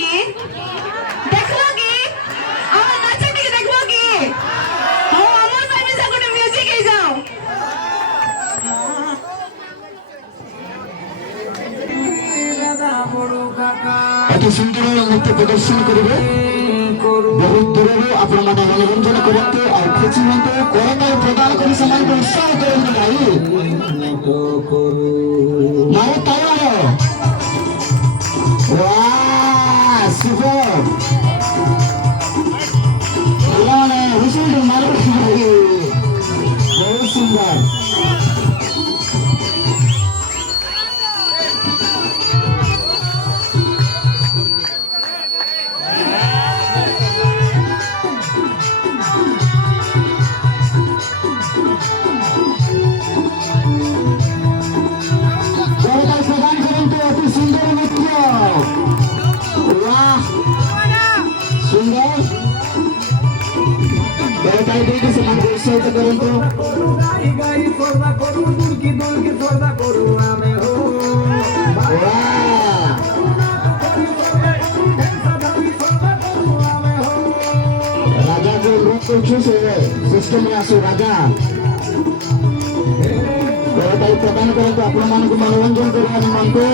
কি দেখলো কি আমার নাচটিকে দেখলো কি ও আমার প্রেমে সাগরে মিউজিক এই যাও এত সুন্দর নৃত্য প্রদর্শন করবে ବହୁତ ଦୂରରୁ ଆପଣମାନେ ମନୋରଞ୍ଜନ କରନ୍ତୁ ଆଉ ଖୁସି ହୁଅନ୍ତୁ କରତାଳି ପ୍ରଦାନ କରି ସେମାନଙ୍କୁ ଉତ୍ସାହ କରନ୍ତୁ ଭାଇ ନାଇଁ ତାଇବାର ସୁପର ପିଲାମାନେ ହୁସିଲ ମାର ବହୁତ ସୁନ୍ଦର উৎসাহিত করন্তু রাজা যে লুক করছে সিস্টেমে আসো রাজা তাই প্রদান করন্তু আপনার মনକୁ মনোরঞ্জন କରିବା ନିମନ୍ତେ